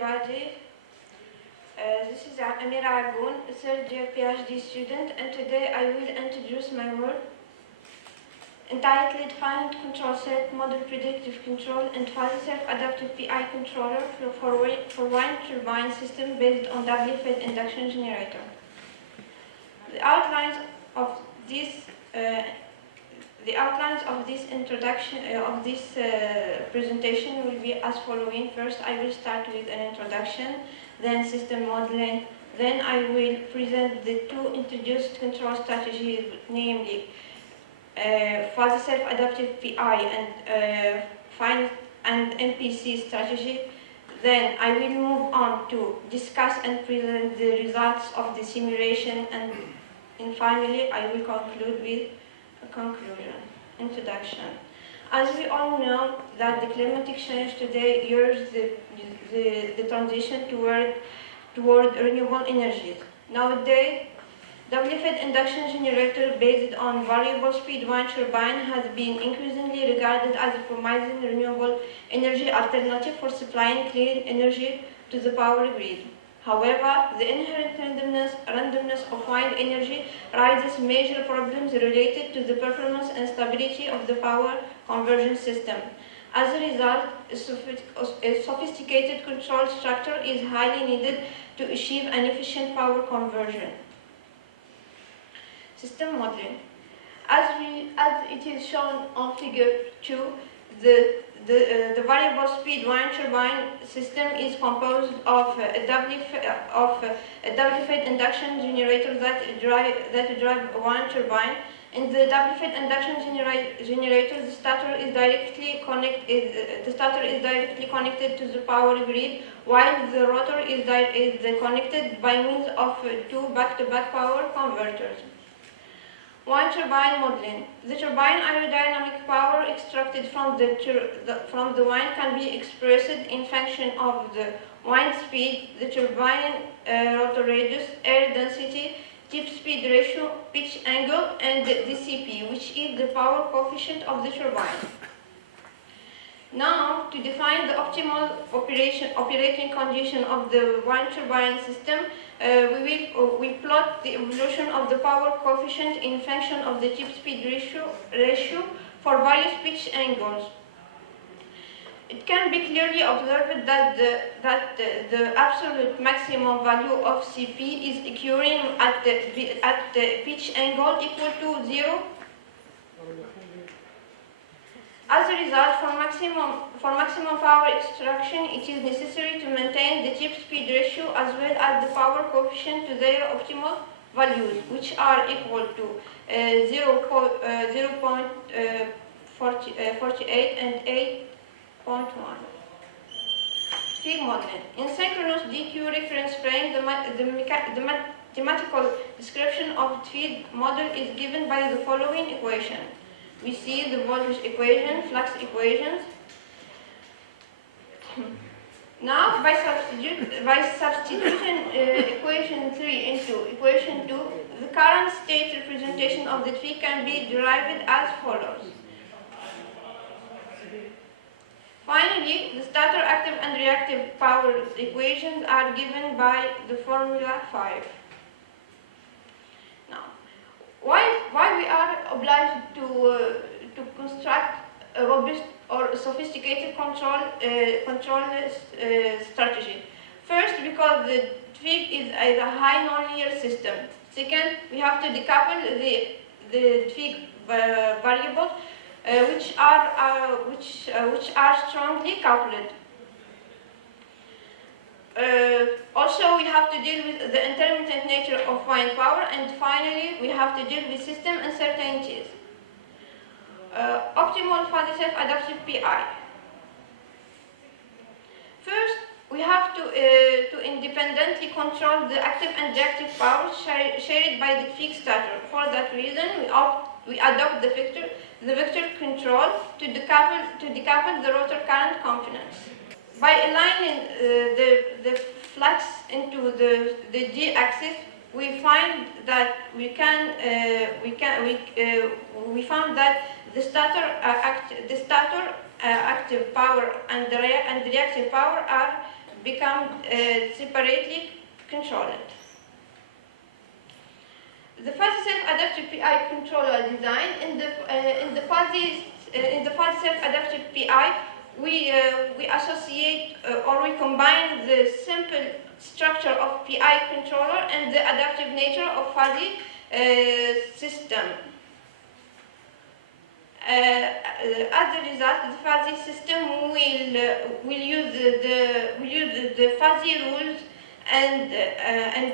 everybody. This is Amira Agoun, a third-year PhD student, and today I will introduce my work entitled Finite Control Set Model Predictive Control and Fuzzy Self-Adaptive PI Controller for wind turbine system based on doubly-fed induction generator. The outlines of this introduction of this presentation will be as following. First, I will start with an introduction, then system modeling, then I will present the two introduced control strategies, namely fuzzy self-adaptive PI and finite and MPC strategy. Then I will move on to discuss and present the results of the simulation, and finally I will conclude with a conclusion. Introduction. As we all know that the climatic change today urges the transition toward renewable energies. Nowadays, doubly-fed induction generator based on variable speed wind turbine has been increasingly regarded as a promising renewable energy alternative for supplying clean energy to the power grid. However, the inherent randomness of wind energy raises major problems related to the performance and stability of the power conversion system. As a result, a sophisticated control structure is highly needed to achieve an efficient power conversion. System modeling. As it is shown on figure 2, the variable speed wind turbine system is composed of a doubly-fed induction generator that drive one turbine. In the doubly-fed induction generator, the starter is directly connected to the power grid, while the rotor is connected by means of two back-to-back power converters. Wind turbine modeling. The turbine aerodynamic power extracted from the wind can be expressed in function of the wind speed, the turbine rotor radius, air density, tip speed ratio, pitch angle, and the Cp, which is the power coefficient of the turbine. Now, to define the optimal operating condition of the wind turbine system, we plot the evolution of the power coefficient in function of the tip speed ratio for various pitch angles. It can be clearly observed that the absolute maximum value of Cp is occurring at the pitch angle equal to 0. As a result, for maximum power extraction, it is necessary to maintain the tip speed ratio as well as the power coefficient to their optimal values, which are equal to 0.48 and 8.1. Twig modeling. In synchronous DQ reference frame, the mathematical description of twig model is given by the following equation. We see the voltage equation, flux equations. Now, by substituting equation 3 into equation 2, the current state representation of the twig can be derived as follows. Finally, the starter active and reactive power equations are given by the formula 5. Why we are obliged to construct a robust or sophisticated control strategy? First, because the twig is a high nonlinear system. Second, we have to decouple the twig variables, which are strongly coupled. Also, we have to deal with the intermittent nature of wind power, and finally, we have to deal with system uncertainties. Optimal fuzzy self-adaptive PI. First, we have to independently control the active and reactive powers shared by the twig starter. For that reason, we adopt the vector control to decouple the rotor current components. By aligning the flux into the d-axis, we find that we found that the starter active power and the reactive power are become separately controlled. The fuzzy self-adaptive PI controller design in the fuzzy self-adaptive PI, we associate or we combine the simple structure of PI controller and the adaptive nature of fuzzy system. As a result, the fuzzy system will use the fuzzy rules and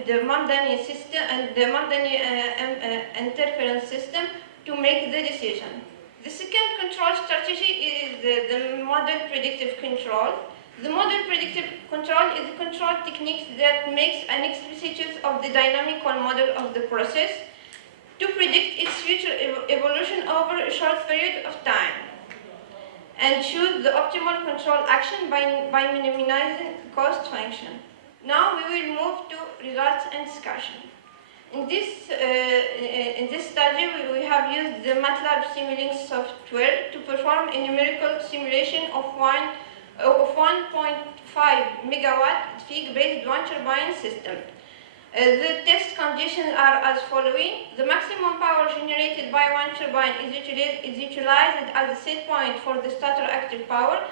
the mundane system and the mundane interference system to make the decision. The second control strategy is the model predictive control. The model predictive control is a control technique that makes an explicit use of the dynamical model of the process to predict its future evolution over a short period of time and choose the optimal control action by minimizing cost function. Now we will move to results and discussion. In this study, we have used the MATLAB Simulink software to perform a numerical simulation of 1.5 megawatt peak-based wind turbine system. The test conditions are as following. The maximum power generated by one turbine is utilized as a set point for the stator active power,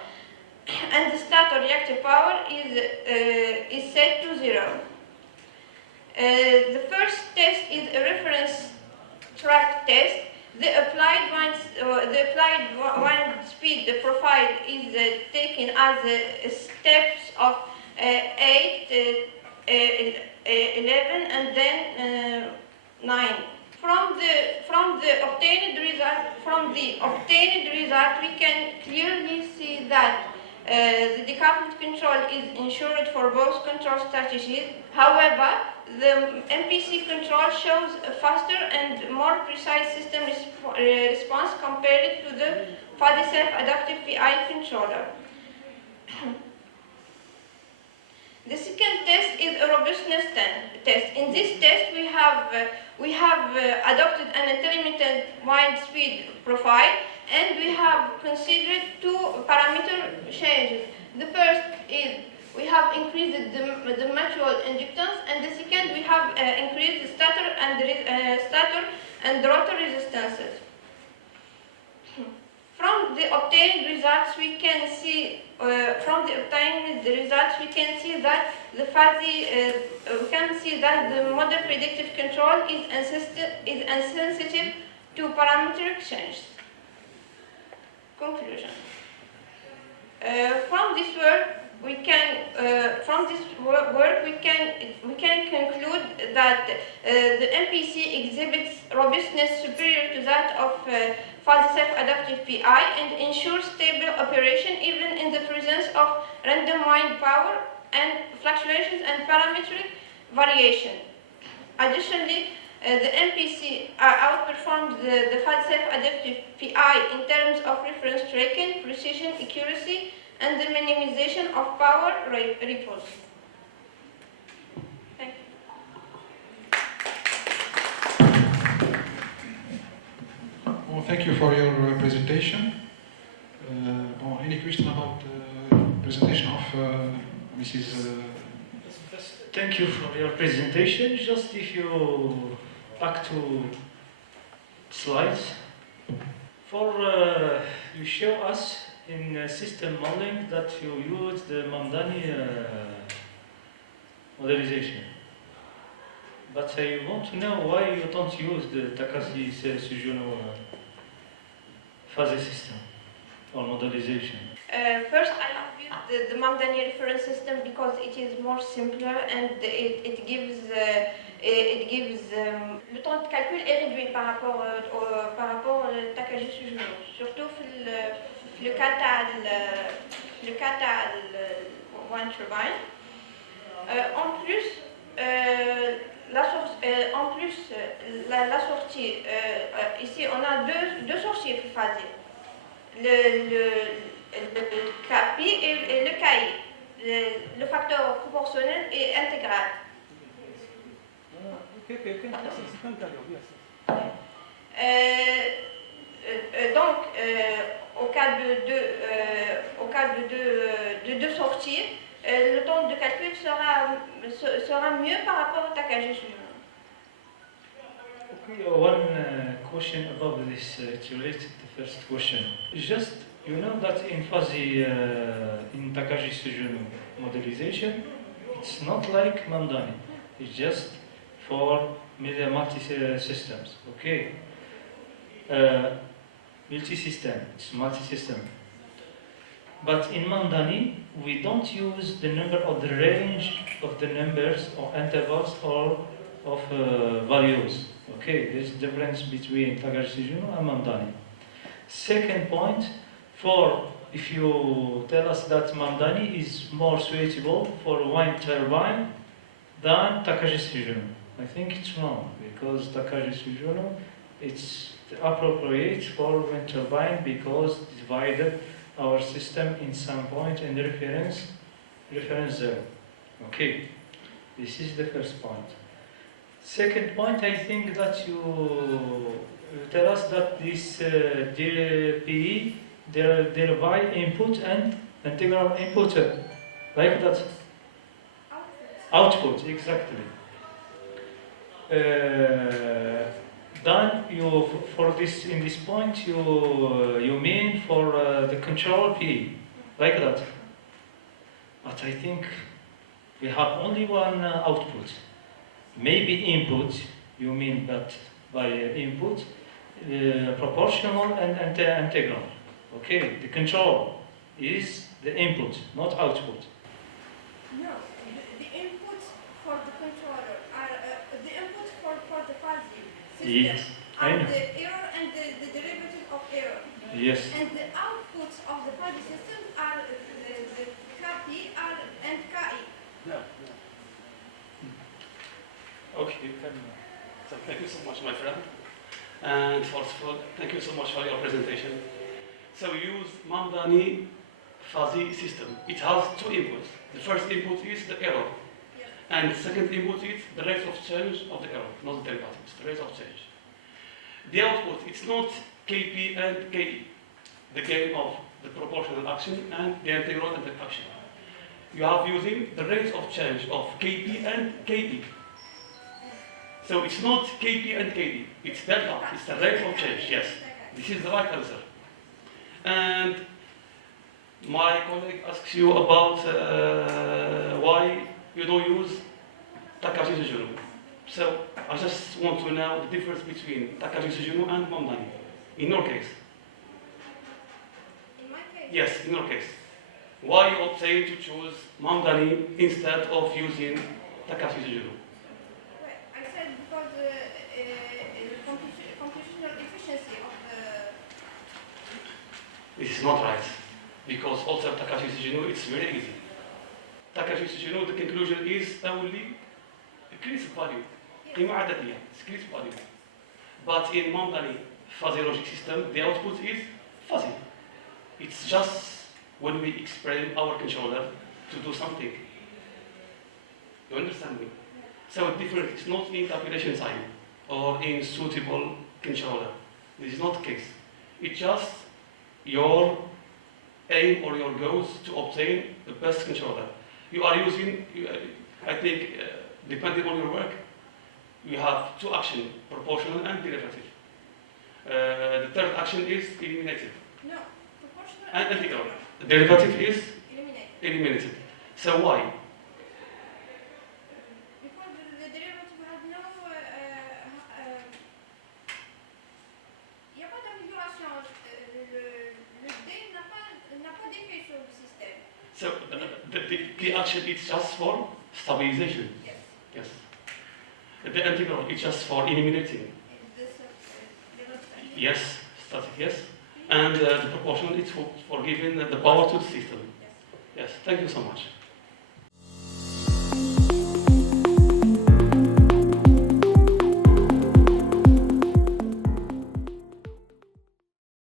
and the stator reactive power is set to 0. The first test is a reference track test. The applied wind speed profile is taken as steps of 8, 11, and then 9. From the obtained result, we can clearly see that the decoupled control is ensured for both control strategies. However, the MPC control shows a faster and more precise system response compared to the fuzzy self-adaptive PI controller. The second test is a robustness test. In this test, we have adopted an intermittent wind speed profile, and we have considered two parameter changes. The first is we have increased the mutual inductance, and the second we have increased the stator and rotor resistances. From the obtained results, we can see that the model predictive control is insensitive to parametric changes. Conclusion. From this work, we can conclude that the MPC exhibits robustness superior to that of fuzzy self-adaptive PI and ensures stable operation even in the presence of random wind power and fluctuations and parametric variation. Additionally, the MPC outperforms the fuzzy self-adaptive PI in terms of reference tracking, precision, accuracy, and the minimization of power ripples. Thank you. Well, thank you for your presentation. Any question about the presentation of Mrs. Thank you for your presentation. Just if you back to slides, you show us in system modeling that you use the mundane modelization. But I want to know why you don't use the Takasi-Sujuno fuzzy system or modelization. First, I have used the mundane reference system because it is more simpler and it gives le temps de calcul est réduit par rapport au Takasi-Sujuno, surtout le cas de wind turbine. En plus, la sortie, ici on a deux sorties phasées, le KPI et le KI, le facteur proportionnel et intégral. Donc, au cas de deux sorties, le temps de calcul sera mieux par rapport au Takagi Sujunu. Okay, one question above this, it's related to the first question. Just, you know that in fuzzy, in Takagi Sujunu modelization, it's not like Mandani. It's just for multi-systems, okay? Multi-system, it's multi-system. But in Mandani, we don't use the number of the range of the numbers or intervals or of values. Okay, there's a difference between Takagi Sujunu and Mandani. Second point, for if you tell us that Mandani is more suitable for wind turbine than Takagi Sujunu, I think it's wrong because Takagi Sujunu it's appropriate for wind turbine because it divided our system in some point in reference zero. Okay, this is the first point. Second point, I think that you tell us that this DPE derive input and integral input, like that. Output, exactly. Then you for this in this point you mean for the control P, like that. But I think we have only one output. Maybe input, you mean that by input, proportional and integral. Okay, the control is the input, not output. No, the inputs for the controller are the inputs for the fuzzy system Yes, I are know. the error and the derivative of error. Yes. And the outputs of the fuzzy system are the KP and KI. No. Okay, you can. So thank you so much, my friend. And first of all, thank you so much for your presentation. So we use Mamdani fuzzy system. It has two inputs. The first input is the error. Yes. And the second input is the rate of change of the error, not the derivative, it's the rate of change. The output, it's not Kp and Ke, the gain of the proportional action and the integral and the action. You are using the rate of change of Kp and Ke. So it's not Kp and Ke, it's delta, it's the rate of change, yes. This is the right answer. And my colleague asks you about why you don't use Takagi Sujunu. So I just want to know the difference between Takagi Sujunu and Mamdani. In your case. In my case. Yes, in your case. Why you obtain to choose Mamdani instead of using Takagi Sujunu? Well, I said because computational efficiency of the. This is not right. Because also Takagi Sujunu, it's very easy. Takagi Sujunu, the conclusion is only increased value. قيمة عددية, increased value. But in Mamdani fuzzy logic system, the output is fuzzy. It's just when we explain our controller to do something. You understand me? So different, it's not in calculation sign or in suitable controller. This is not the case. It's just your aim or your goals to obtain the best controller. You are using, I think, depending on your work, you have two actions, proportional and derivative. The third action is eliminated. No, proportional And integral. The derivative is eliminate. eliminated. So why? Because the derivative has no. Il n'y a pas d'amélioration. Le D n'a pas d'effet sur le système. So the action is just for stabilization. Yes. Yes. The integral is just for eliminating. Yes, static, yes. And the proportional is for giving the power to the system. Yes. Yes, thank you so much.